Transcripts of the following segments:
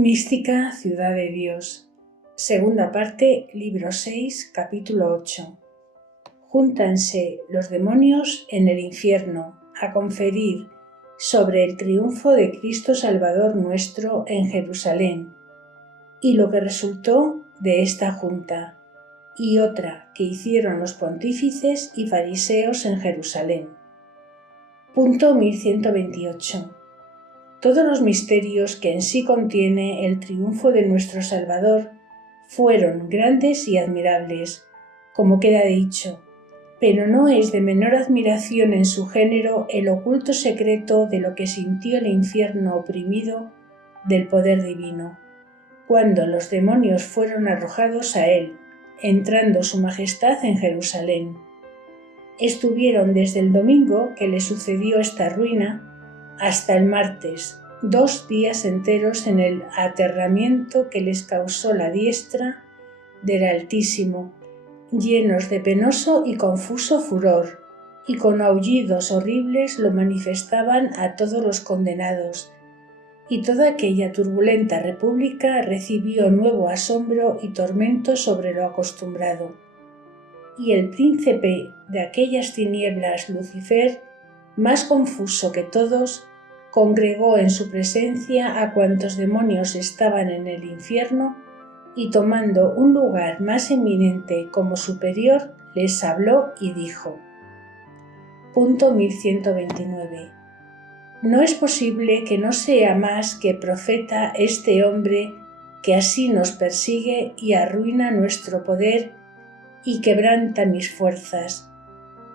Mística Ciudad de Dios. Segunda parte, libro 6, capítulo 8. Júntanse los demonios en el infierno a conferir sobre el triunfo de Cristo Salvador nuestro en Jerusalén, y lo que resultó de esta junta, y otra que hicieron los pontífices y fariseos en Jerusalén. Punto 1128. Todos los misterios que en sí contiene el triunfo de nuestro Salvador fueron grandes y admirables, como queda dicho, pero no es de menor admiración en su género el oculto secreto de lo que sintió el infierno oprimido del poder divino, cuando los demonios fueron arrojados a él, entrando su majestad en Jerusalén. Estuvieron desde el domingo que le sucedió esta ruina hasta el martes, 2 días enteros en el aterramiento que les causó la diestra del Altísimo, llenos de penoso y confuso furor, y con aullidos horribles lo manifestaban a todos los condenados, y toda aquella turbulenta república recibió nuevo asombro y tormento sobre lo acostumbrado. Y el príncipe de aquellas tinieblas, Lucifer, más confuso que todos, congregó en su presencia a cuantos demonios estaban en el infierno, y tomando un lugar más eminente como superior, les habló y dijo: Punto 1129. No es posible que no sea más que profeta este hombre que así nos persigue y arruina nuestro poder y quebranta mis fuerzas,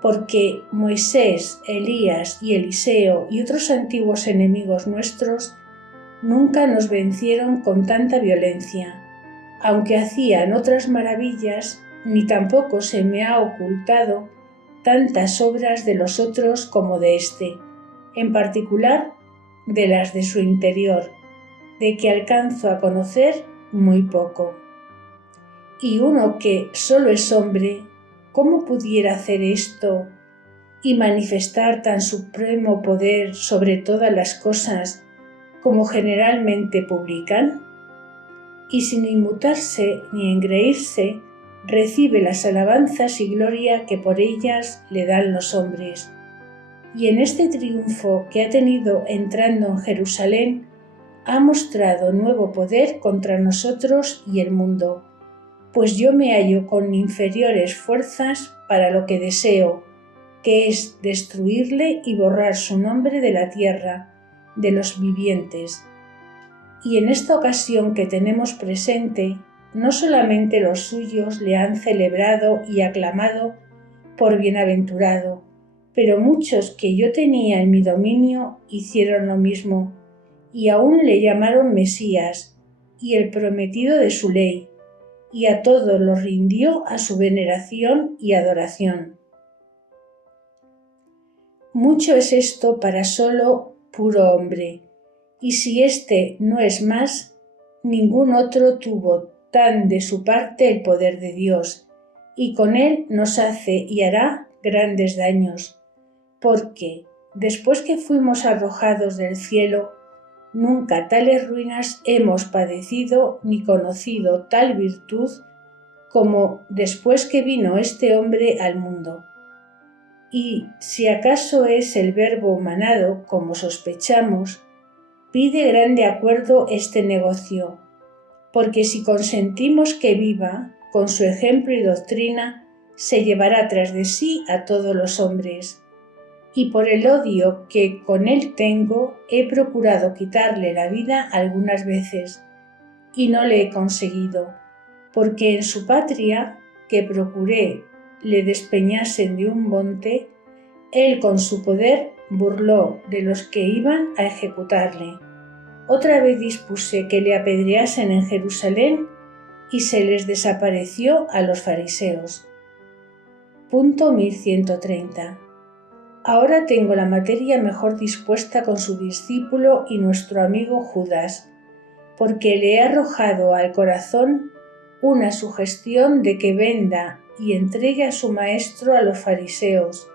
porque Moisés, Elías y Eliseo y otros antiguos enemigos nuestros nunca nos vencieron con tanta violencia, aunque hacían otras maravillas, ni tampoco se me ha ocultado tantas obras de los otros como de éste, en particular de las de su interior, de que alcanzo a conocer muy poco. Y uno que solo es hombre, ¿cómo pudiera hacer esto y manifestar tan supremo poder sobre todas las cosas como generalmente publican? Y sin inmutarse ni engreírse, recibe las alabanzas y gloria que por ellas le dan los hombres. Y en este triunfo que ha tenido entrando en Jerusalén, ha mostrado nuevo poder contra nosotros y el mundo, pues yo me hallo con inferiores fuerzas para lo que deseo, que es destruirle y borrar su nombre de la tierra, de los vivientes. Y en esta ocasión que tenemos presente, no solamente los suyos le han celebrado y aclamado por bienaventurado, pero muchos que yo tenía en mi dominio hicieron lo mismo, y aún le llamaron Mesías, y el prometido de su ley, y a todos los rindió a su veneración y adoración. Mucho es esto para solo puro hombre, y si éste no es más, ningún otro tuvo tan de su parte el poder de Dios, y con él nos hace y hará grandes daños, porque, después que fuimos arrojados del cielo, nunca tales ruinas hemos padecido ni conocido tal virtud como después que vino este hombre al mundo. Y si acaso es el Verbo humanado, como sospechamos, pide grande acuerdo este negocio, porque si consentimos que viva, con su ejemplo y doctrina, se llevará tras de sí a todos los hombres. Y por el odio que con él tengo, he procurado quitarle la vida algunas veces, y no le he conseguido, porque en su patria, que procuré le despeñasen de un monte, él con su poder burló de los que iban a ejecutarle. Otra vez dispuse que le apedreasen en Jerusalén, y se les desapareció a los fariseos. Punto 1130. Ahora tengo la materia mejor dispuesta con su discípulo y nuestro amigo Judas, porque le he arrojado al corazón una sugestión de que venda y entregue a su maestro a los fariseos,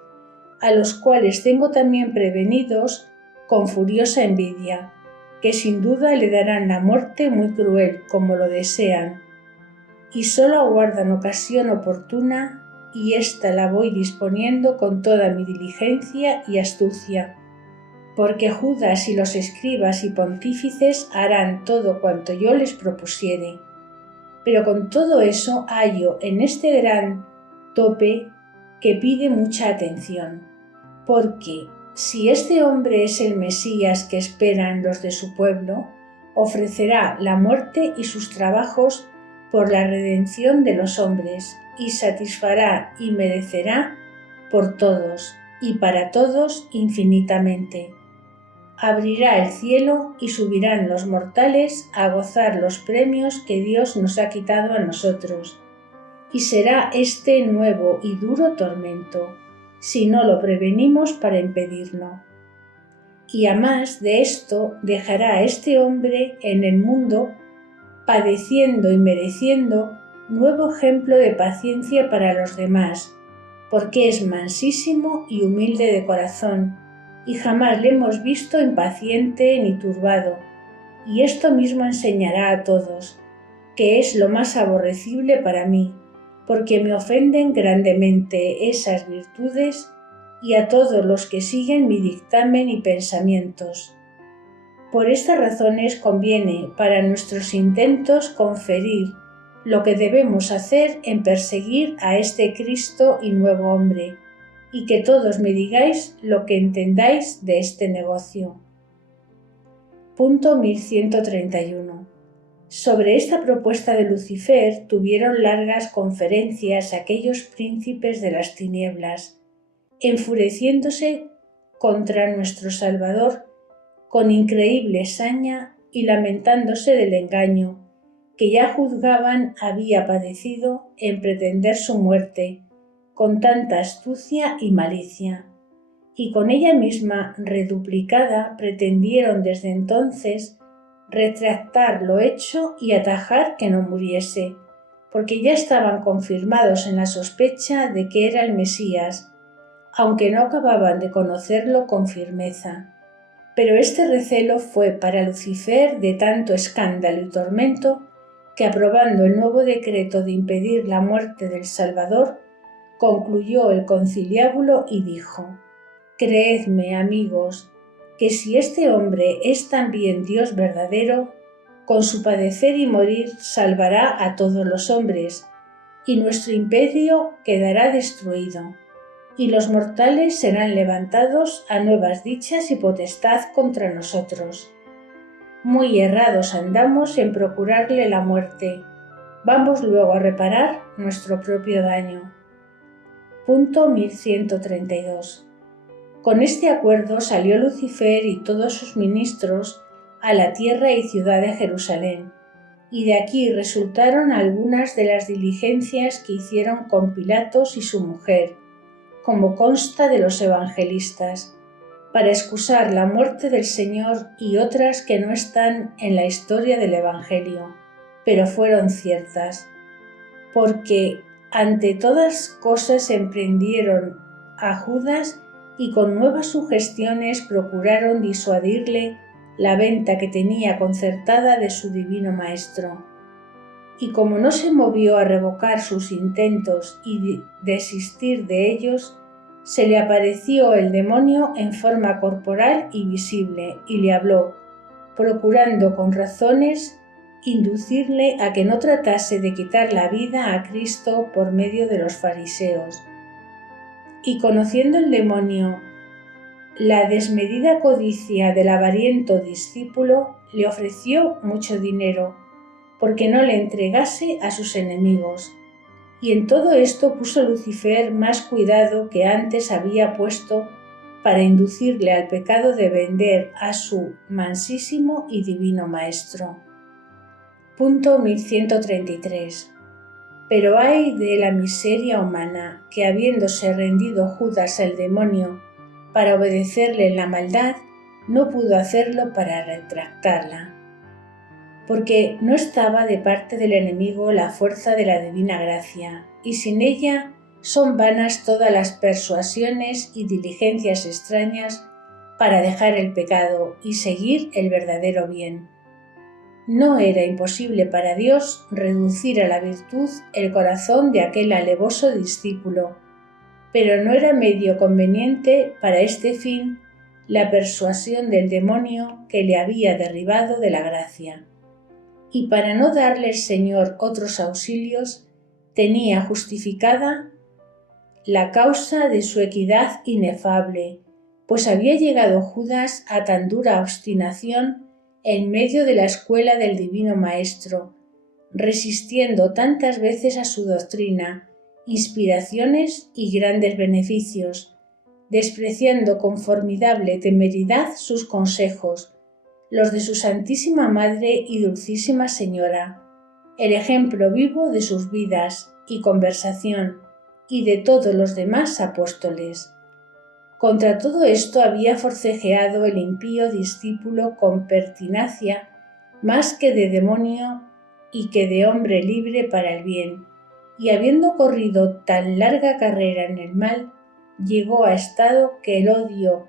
a los cuales tengo también prevenidos con furiosa envidia, que sin duda le darán la muerte muy cruel como lo desean, y solo aguardan ocasión oportuna, y ésta la voy disponiendo con toda mi diligencia y astucia, porque Judas y los escribas y pontífices harán todo cuanto yo les propusiere. Pero con todo eso hallo en este gran tope que pide mucha atención, porque si este hombre es el Mesías que esperan los de su pueblo, ofrecerá la muerte y sus trabajos por la redención de los hombres, y satisfará y merecerá por todos y para todos infinitamente. Abrirá el cielo y subirán los mortales a gozar los premios que Dios nos ha quitado a nosotros, y será este nuevo y duro tormento, si no lo prevenimos para impedirlo. Y a más de esto dejará a este hombre en el mundo, padeciendo y mereciendo nuevo ejemplo de paciencia para los demás, porque es mansísimo y humilde de corazón, y jamás le hemos visto impaciente ni turbado, y esto mismo enseñará a todos, que es lo más aborrecible para mí, porque me ofenden grandemente esas virtudes y a todos los que siguen mi dictamen y pensamientos. Por estas razones conviene para nuestros intentos conferir lo que debemos hacer en perseguir a este Cristo y nuevo hombre, y que todos me digáis lo que entendáis de este negocio. Punto 1131. Sobre esta propuesta de Lucifer tuvieron largas conferencias aquellos príncipes de las tinieblas, enfureciéndose contra nuestro Salvador con increíble saña y lamentándose del engaño que ya juzgaban había padecido en pretender su muerte con tanta astucia y malicia, y con ella misma reduplicada pretendieron desde entonces retractar lo hecho y atajar que no muriese, porque ya estaban confirmados en la sospecha de que era el Mesías, aunque no acababan de conocerlo con firmeza. Pero este recelo fue para Lucifer de tanto escándalo y tormento que, aprobando el nuevo decreto de impedir la muerte del Salvador, concluyó el conciliábulo y dijo: «Creedme, amigos, que si este hombre es también Dios verdadero, con su padecer y morir salvará a todos los hombres, y nuestro imperio quedará destruido, y los mortales serán levantados a nuevas dichas y potestad contra nosotros. Muy errados andamos en procurarle la muerte, vamos luego a reparar nuestro propio daño». Punto 1132. Con este acuerdo salió Lucifer y todos sus ministros a la tierra y ciudad de Jerusalén, y de aquí resultaron algunas de las diligencias que hicieron con Pilatos y su mujer, como consta de los evangelistas, para excusar la muerte del Señor, y otras que no están en la historia del Evangelio, pero fueron ciertas, porque ante todas cosas emprendieron a Judas y con nuevas sugestiones procuraron disuadirle la venta que tenía concertada de su divino Maestro. Y como no se movió a revocar sus intentos y desistir de ellos, se le apareció el demonio en forma corporal y visible y le habló, procurando con razones inducirle a que no tratase de quitar la vida a Cristo por medio de los fariseos. Y conociendo el demonio la desmedida codicia del avariento discípulo, le ofreció mucho dinero, porque no le entregase a sus enemigos. Y en todo esto puso Lucifer más cuidado que antes había puesto para inducirle al pecado de vender a su mansísimo y divino Maestro. Punto 1133. Pero ay de la miseria humana, que habiéndose rendido Judas al demonio para obedecerle en la maldad, no pudo hacerlo para retractarla, porque no estaba de parte del enemigo la fuerza de la divina gracia, y sin ella son vanas todas las persuasiones y diligencias extrañas para dejar el pecado y seguir el verdadero bien. No era imposible para Dios reducir a la virtud el corazón de aquel alevoso discípulo, pero no era medio conveniente para este fin la persuasión del demonio que le había derribado de la gracia. Y para no darle el Señor otros auxilios, tenía justificada la causa de su equidad inefable, pues había llegado Judas a tan dura obstinación en medio de la escuela del Divino Maestro, resistiendo tantas veces a su doctrina, inspiraciones y grandes beneficios, despreciando con formidable temeridad sus consejos, los de su Santísima Madre y Dulcísima Señora, el ejemplo vivo de sus vidas y conversación y de todos los demás apóstoles. Contra todo esto había forcejeado el impío discípulo con pertinacia más que de demonio y que de hombre libre para el bien, y habiendo corrido tan larga carrera en el mal, llegó a estado que el odio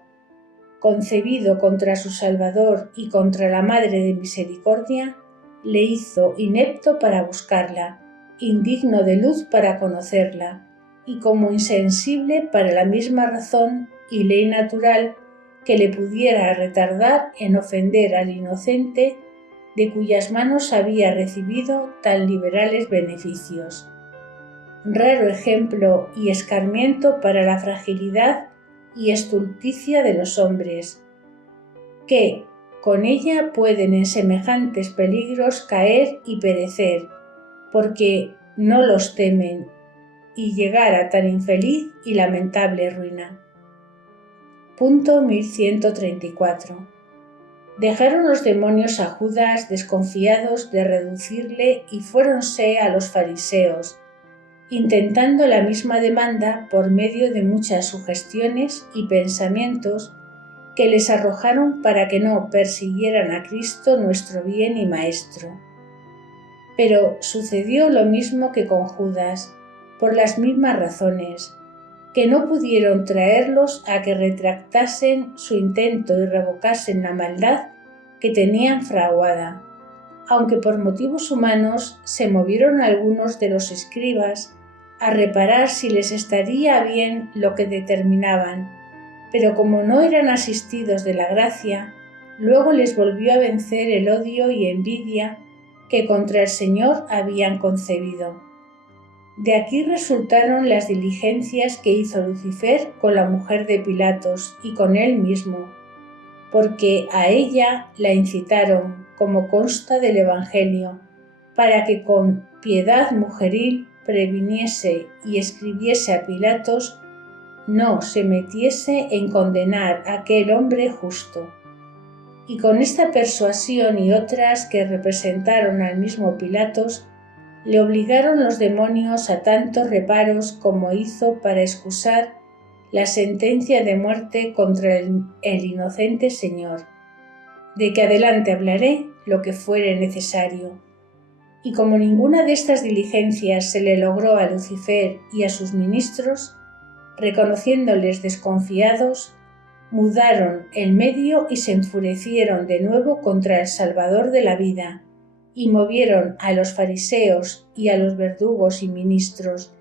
concebido contra su Salvador y contra la Madre de Misericordia le hizo inepto para buscarla, indigno de luz para conocerla, y como insensible para la misma razón y ley natural que le pudiera retardar en ofender al inocente de cuyas manos había recibido tan liberales beneficios. Raro ejemplo y escarmiento para la fragilidad y estulticia de los hombres, que con ella pueden en semejantes peligros caer y perecer, porque no los temen, y llegar a tan infeliz y lamentable ruina. Punto 1134. Dejaron los demonios a Judas desconfiados de reducirle y fuéronse a los fariseos, intentando la misma demanda por medio de muchas sugestiones y pensamientos que les arrojaron para que no persiguieran a Cristo nuestro bien y Maestro. Pero sucedió lo mismo que con Judas, por las mismas razones, que no pudieron traerlos a que retractasen su intento y revocasen la maldad que tenían fraguada, aunque por motivos humanos se movieron algunos de los escribas a reparar si les estaría bien lo que determinaban, pero como no eran asistidos de la gracia, luego les volvió a vencer el odio y envidia que contra el Señor habían concebido. De aquí resultaron las diligencias que hizo Lucifer con la mujer de Pilatos y con él mismo, porque a ella la incitaron, como consta del Evangelio, para que con piedad mujeril previniese y escribiese a Pilatos no se metiese en condenar a aquel hombre justo. Y con esta persuasión y otras que representaron al mismo Pilatos, le obligaron los demonios a tantos reparos como hizo para excusar la sentencia de muerte contra el inocente Señor, de que adelante hablaré lo que fuere necesario. Y como ninguna de estas diligencias se le logró a Lucifer y a sus ministros, reconociéndoles desconfiados, mudaron el medio y se enfurecieron de nuevo contra el Salvador de la vida, y movieron a los fariseos y a los verdugos y ministros,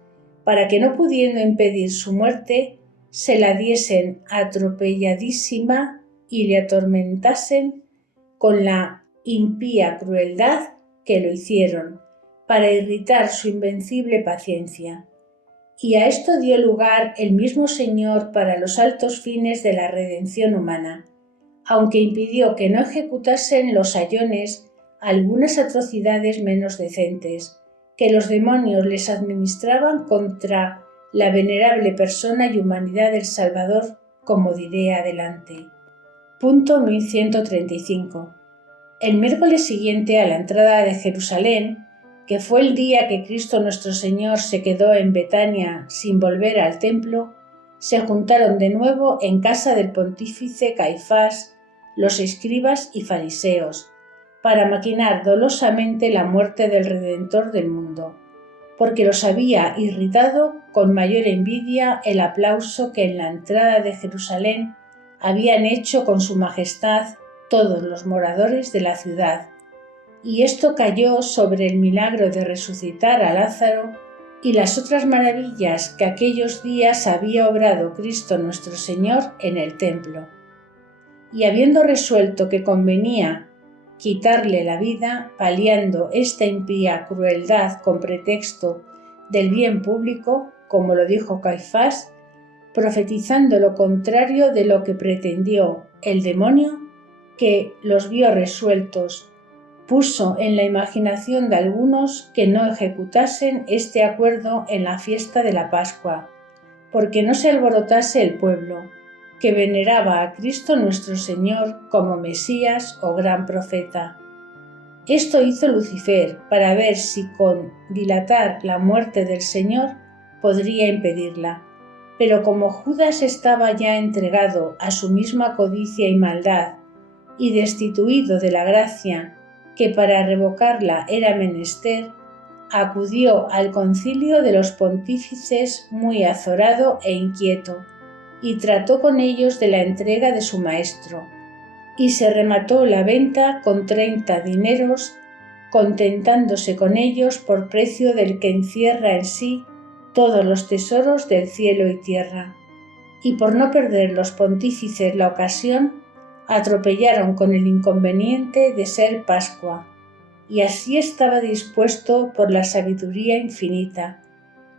para que no pudiendo impedir su muerte, se la diesen atropelladísima y le atormentasen con la impía crueldad que lo hicieron, para irritar su invencible paciencia. Y a esto dio lugar el mismo Señor para los altos fines de la redención humana, aunque impidió que no ejecutasen los sayones algunas atrocidades menos decentes, que los demonios les administraban contra la venerable persona y humanidad del Salvador, como diré adelante. Punto 1135. El miércoles siguiente a la entrada de Jerusalén, que fue el día que Cristo nuestro Señor se quedó en Betania sin volver al templo, se juntaron de nuevo en casa del pontífice Caifás los escribas y fariseos, para maquinar dolosamente la muerte del Redentor del mundo, porque los había irritado con mayor envidia el aplauso que en la entrada de Jerusalén habían hecho con su majestad todos los moradores de la ciudad, y esto cayó sobre el milagro de resucitar a Lázaro y las otras maravillas que aquellos días había obrado Cristo nuestro Señor en el templo. Y habiendo resuelto que convenía quitarle la vida, paliando esta impía crueldad con pretexto del bien público, como lo dijo Caifás, profetizando lo contrario de lo que pretendió el demonio, que los vio resueltos, puso en la imaginación de algunos que no ejecutasen este acuerdo en la fiesta de la Pascua, porque no se alborotase el pueblo, que veneraba a Cristo nuestro Señor como Mesías o gran profeta. Esto hizo Lucifer para ver si con dilatar la muerte del Señor podría impedirla. Pero como Judas estaba ya entregado a su misma codicia y maldad, y destituido de la gracia que para revocarla era menester, acudió al concilio de los pontífices muy azorado e inquieto, y trató con ellos de la entrega de su maestro, y se remató la venta con 30 dineros, contentándose con ellos por precio del que encierra en sí todos los tesoros del cielo y tierra. Y por no perder los pontífices la ocasión, atropellaron con el inconveniente de ser Pascua, y así estaba dispuesto por la sabiduría infinita,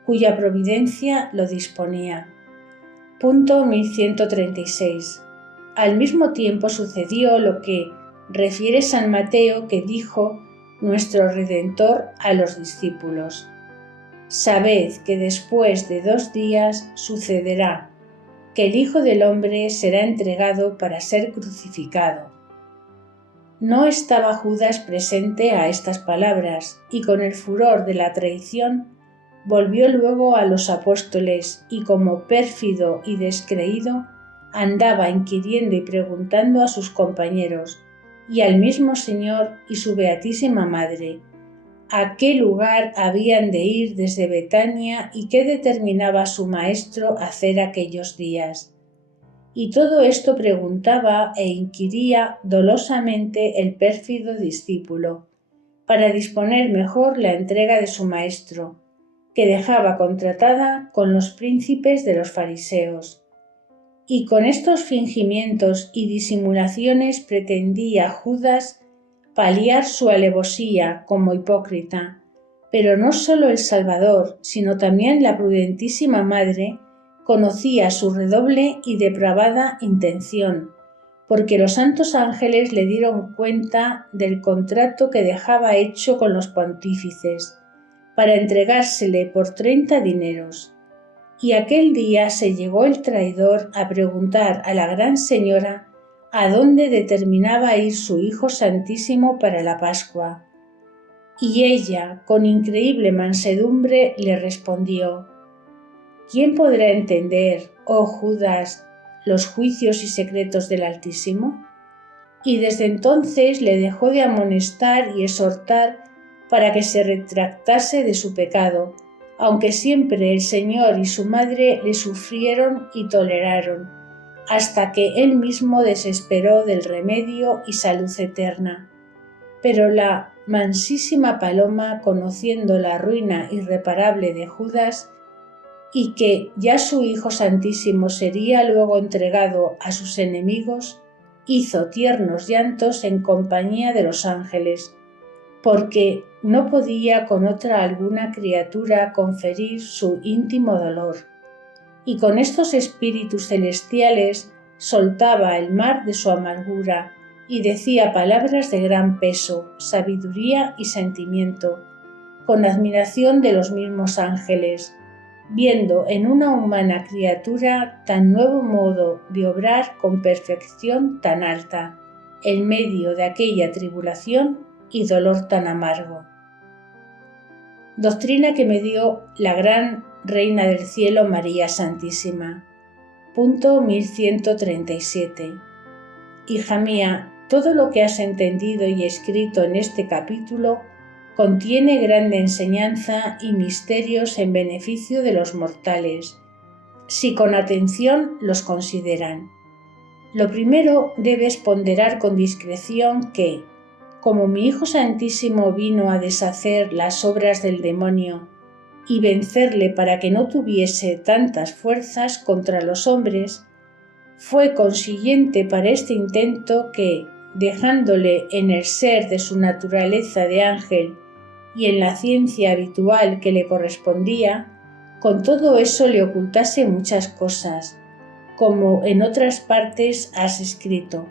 cuya providencia lo disponía. Punto 1136. Al mismo tiempo sucedió lo que refiere San Mateo, que dijo nuestro Redentor a los discípulos: «Sabed que después de 2 días sucederá que el Hijo del Hombre será entregado para ser crucificado». No estaba Judas presente a estas palabras, y con el furor de la traición volvió luego a los apóstoles, y como pérfido y descreído andaba inquiriendo y preguntando a sus compañeros y al mismo Señor y su Beatísima Madre a qué lugar habían de ir desde Betania y qué determinaba su maestro hacer aquellos días. Y todo esto preguntaba e inquiría dolosamente el pérfido discípulo, para disponer mejor la entrega de su maestro, que dejaba contratada con los príncipes de los fariseos. Y con estos fingimientos y disimulaciones pretendía Judas paliar su alevosía como hipócrita, pero no solo el Salvador, sino también la prudentísima Madre conocía su redoble y depravada intención, porque los santos ángeles le dieron cuenta del contrato que dejaba hecho con los pontífices, para entregársele por 30 dineros. Y aquel día se llegó el traidor a preguntar a la Gran Señora a dónde determinaba ir su Hijo Santísimo para la Pascua. Y ella, con increíble mansedumbre, le respondió: ¿Quién podrá entender, oh Judas, los juicios y secretos del Altísimo? Y desde entonces le dejó de amonestar y exhortar para que se retractase de su pecado, aunque siempre el Señor y su Madre le sufrieron y toleraron, hasta que él mismo desesperó del remedio y salud eterna. Pero la mansísima Paloma, conociendo la ruina irreparable de Judas, y que ya su Hijo Santísimo sería luego entregado a sus enemigos, hizo tiernos llantos en compañía de los ángeles, porque no podía con otra alguna criatura conferir su íntimo dolor, y con estos espíritus celestiales soltaba el mar de su amargura y decía palabras de gran peso, sabiduría y sentimiento, con admiración de los mismos ángeles, viendo en una humana criatura tan nuevo modo de obrar con perfección tan alta, en medio de aquella tribulación y dolor tan amargo. Doctrina que me dio la gran Reina del Cielo María Santísima. Punto 1137. Hija mía, todo lo que has entendido y escrito en este capítulo contiene grande enseñanza y misterios en beneficio de los mortales, si con atención los consideran. Lo primero debes ponderar con discreción que, como mi Hijo Santísimo vino a deshacer las obras del demonio y vencerle para que no tuviese tantas fuerzas contra los hombres, fue consiguiente para este intento que, dejándole en el ser de su naturaleza de ángel y en la ciencia habitual que le correspondía, con todo eso le ocultase muchas cosas, como en otras partes has escrito,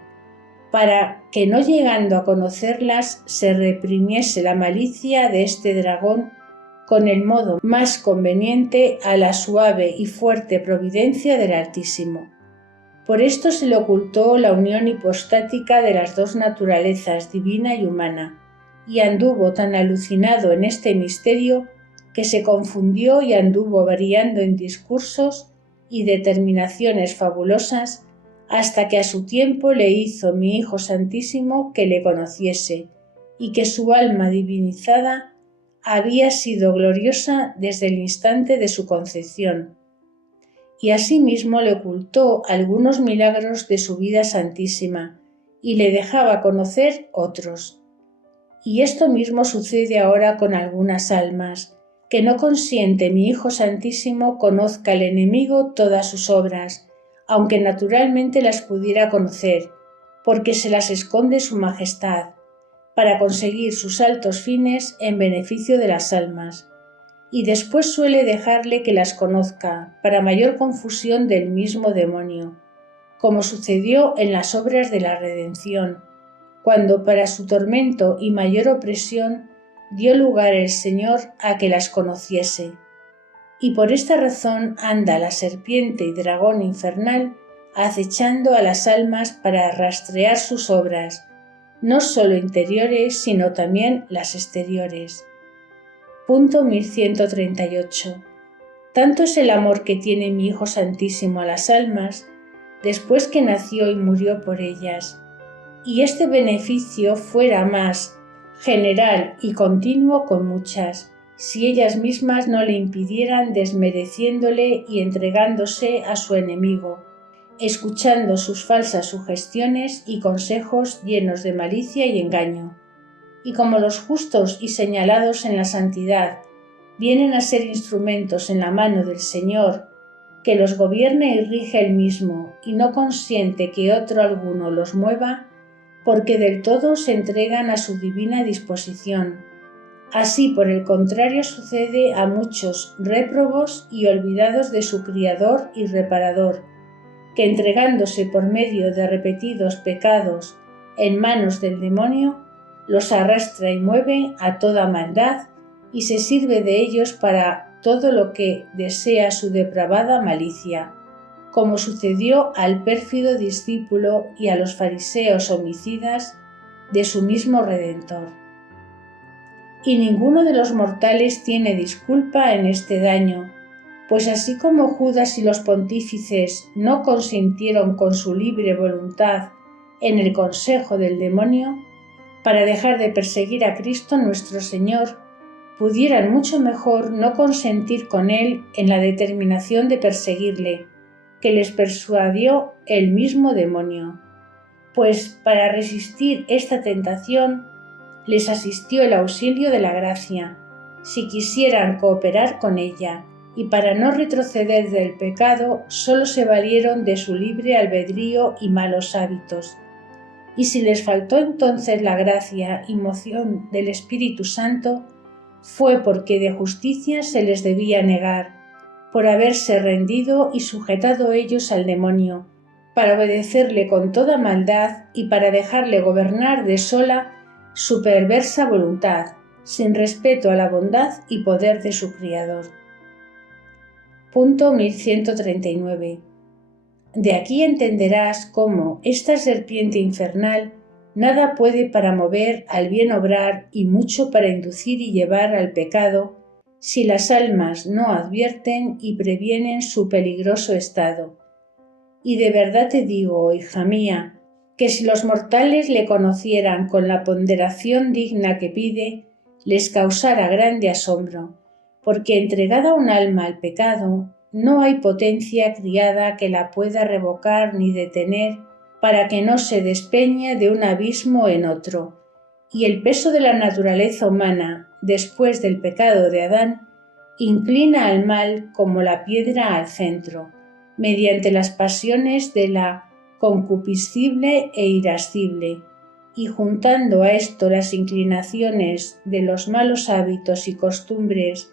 para que no llegando a conocerlas se reprimiese la malicia de este dragón con el modo más conveniente a la suave y fuerte providencia del Altísimo. Por esto se le ocultó la unión hipostática de las dos naturalezas, divina y humana, y anduvo tan alucinado en este misterio que se confundió y anduvo variando en discursos y determinaciones fabulosas hasta que a su tiempo le hizo mi Hijo Santísimo que le conociese y que su alma divinizada había sido gloriosa desde el instante de su concepción, y asimismo le ocultó algunos milagros de su vida santísima y le dejaba conocer otros. Y esto mismo sucede ahora con algunas almas, que no consiente mi Hijo Santísimo conozca el enemigo todas sus obras, aunque naturalmente las pudiera conocer, porque se las esconde su majestad, para conseguir sus altos fines en beneficio de las almas, y después suele dejarle que las conozca, para mayor confusión del mismo demonio, como sucedió en las obras de la redención, cuando para su tormento y mayor opresión dio lugar el Señor a que las conociese. Y por esta razón anda la serpiente y dragón infernal acechando a las almas para rastrear sus obras, no solo interiores, sino también las exteriores. Punto 1138. Tanto es el amor que tiene mi Hijo Santísimo a las almas, después que nació y murió por ellas, y este beneficio fuera más general y continuo con muchas, si ellas mismas no le impidieran desmereciéndole y entregándose a su enemigo, escuchando sus falsas sugestiones y consejos llenos de malicia y engaño. Y como los justos y señalados en la santidad vienen a ser instrumentos en la mano del Señor, que los gobierna y rige Él mismo, y no consiente que otro alguno los mueva, porque del todo se entregan a su divina disposición. Así, por el contrario, sucede a muchos réprobos y olvidados de su Criador y Reparador, que entregándose por medio de repetidos pecados en manos del demonio, los arrastra y mueve a toda maldad y se sirve de ellos para todo lo que desea su depravada malicia, como sucedió al pérfido discípulo y a los fariseos homicidas de su mismo Redentor. Y ninguno de los mortales tiene disculpa en este daño, pues así como Judas y los pontífices no consintieron con su libre voluntad en el consejo del demonio, para dejar de perseguir a Cristo nuestro Señor, pudieran mucho mejor no consentir con Él en la determinación de perseguirle, que les persuadió el mismo demonio. Pues para resistir esta tentación, les asistió el auxilio de la gracia, si quisieran cooperar con ella, y para no retroceder del pecado solo se valieron de su libre albedrío y malos hábitos. Y si les faltó entonces la gracia y moción del Espíritu Santo, fue porque de justicia se les debía negar, por haberse rendido y sujetado ellos al demonio, para obedecerle con toda maldad y para dejarle gobernar de sola su perversa voluntad, sin respeto a la bondad y poder de su Criador. Punto 1139. De aquí entenderás cómo esta serpiente infernal nada puede para mover al bien obrar y mucho para inducir y llevar al pecado, si las almas no advierten y previenen su peligroso estado. Y de verdad te digo, hija mía, que si los mortales le conocieran con la ponderación digna que pide, les causara grande asombro, porque entregada un alma al pecado, no hay potencia criada que la pueda revocar ni detener para que no se despeñe de un abismo en otro, y el peso de la naturaleza humana, después del pecado de Adán, inclina al mal como la piedra al centro, mediante las pasiones de la concupiscible e irascible, y juntando a esto las inclinaciones de los malos hábitos y costumbres,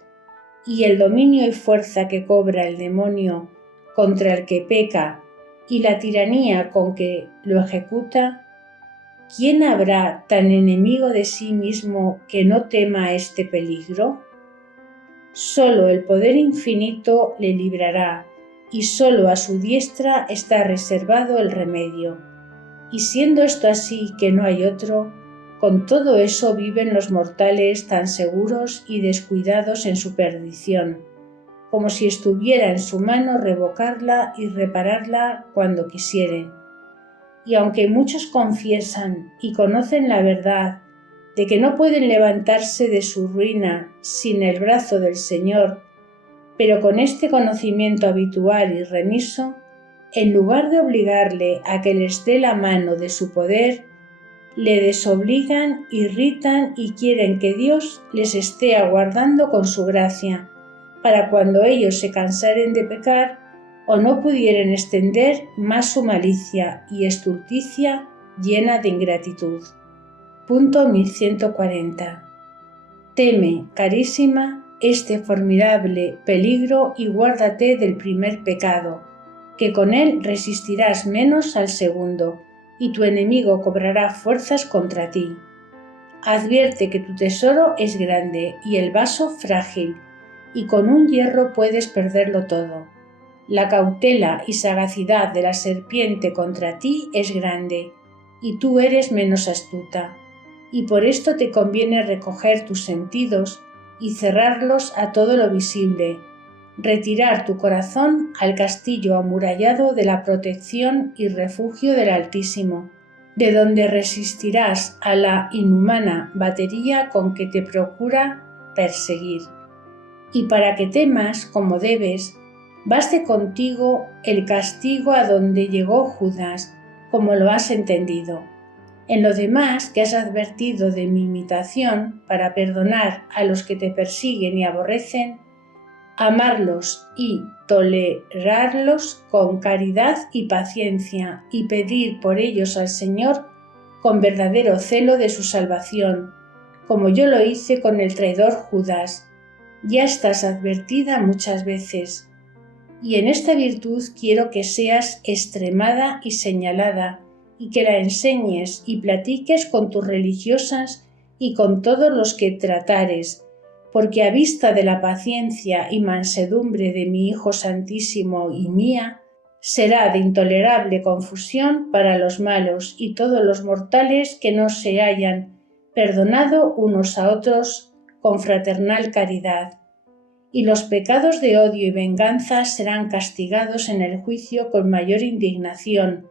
y el dominio y fuerza que cobra el demonio contra el que peca, y la tiranía con que lo ejecuta, ¿quién habrá tan enemigo de sí mismo que no tema este peligro? Solo el poder infinito le librará, y solo a su diestra está reservado el remedio. Y siendo esto así que no hay otro, con todo eso viven los mortales tan seguros y descuidados en su perdición, como si estuviera en su mano revocarla y repararla cuando quisieren. Y aunque muchos confiesan y conocen la verdad de que no pueden levantarse de su ruina sin el brazo del Señor, pero con este conocimiento habitual y remiso, en lugar de obligarle a que les dé la mano de su poder, le desobligan, irritan y quieren que Dios les esté aguardando con su gracia, para cuando ellos se cansaren de pecar o no pudieren extender más su malicia y estulticia llena de ingratitud. Punto 1140. Teme, carísima, este formidable peligro y guárdate del primer pecado, que con él resistirás menos al segundo, y tu enemigo cobrará fuerzas contra ti. Advierte que tu tesoro es grande y el vaso frágil, y con un hierro puedes perderlo todo. La cautela y sagacidad de la serpiente contra ti es grande, y tú eres menos astuta, y por esto te conviene recoger tus sentidos y cerrarlos a todo lo visible, retirar tu corazón al castillo amurallado de la protección y refugio del Altísimo, de donde resistirás a la inhumana batería con que te procura perseguir. Y para que temas como debes, baste contigo el castigo a donde llegó Judas, como lo has entendido. En lo demás que has advertido de mi imitación para perdonar a los que te persiguen y aborrecen, amarlos y tolerarlos con caridad y paciencia y pedir por ellos al Señor con verdadero celo de su salvación, como yo lo hice con el traidor Judas. Ya estás advertida muchas veces, y en esta virtud quiero que seas extremada y señalada, y que la enseñes y platiques con tus religiosas y con todos los que tratares, porque a vista de la paciencia y mansedumbre de mi Hijo Santísimo y mía, será de intolerable confusión para los malos y todos los mortales que no se hayan perdonado unos a otros con fraternal caridad. Y los pecados de odio y venganza serán castigados en el juicio con mayor indignación,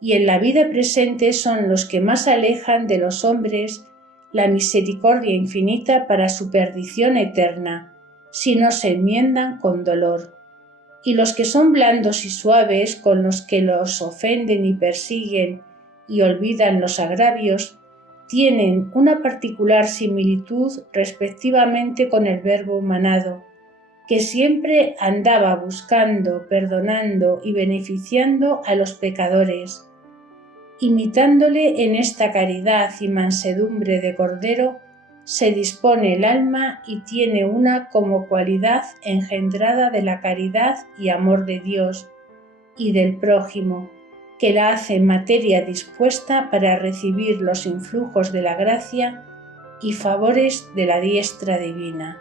y en la vida presente son los que más alejan de los hombres la misericordia infinita para su perdición eterna, si no se enmiendan con dolor. Y los que son blandos y suaves con los que los ofenden y persiguen y olvidan los agravios, tienen una particular similitud respectivamente con el Verbo humanado, que siempre andaba buscando, perdonando y beneficiando a los pecadores. Imitándole en esta caridad y mansedumbre de Cordero, se dispone el alma y tiene una como cualidad engendrada de la caridad y amor de Dios y del prójimo, que la hace materia dispuesta para recibir los influjos de la gracia y favores de la diestra divina.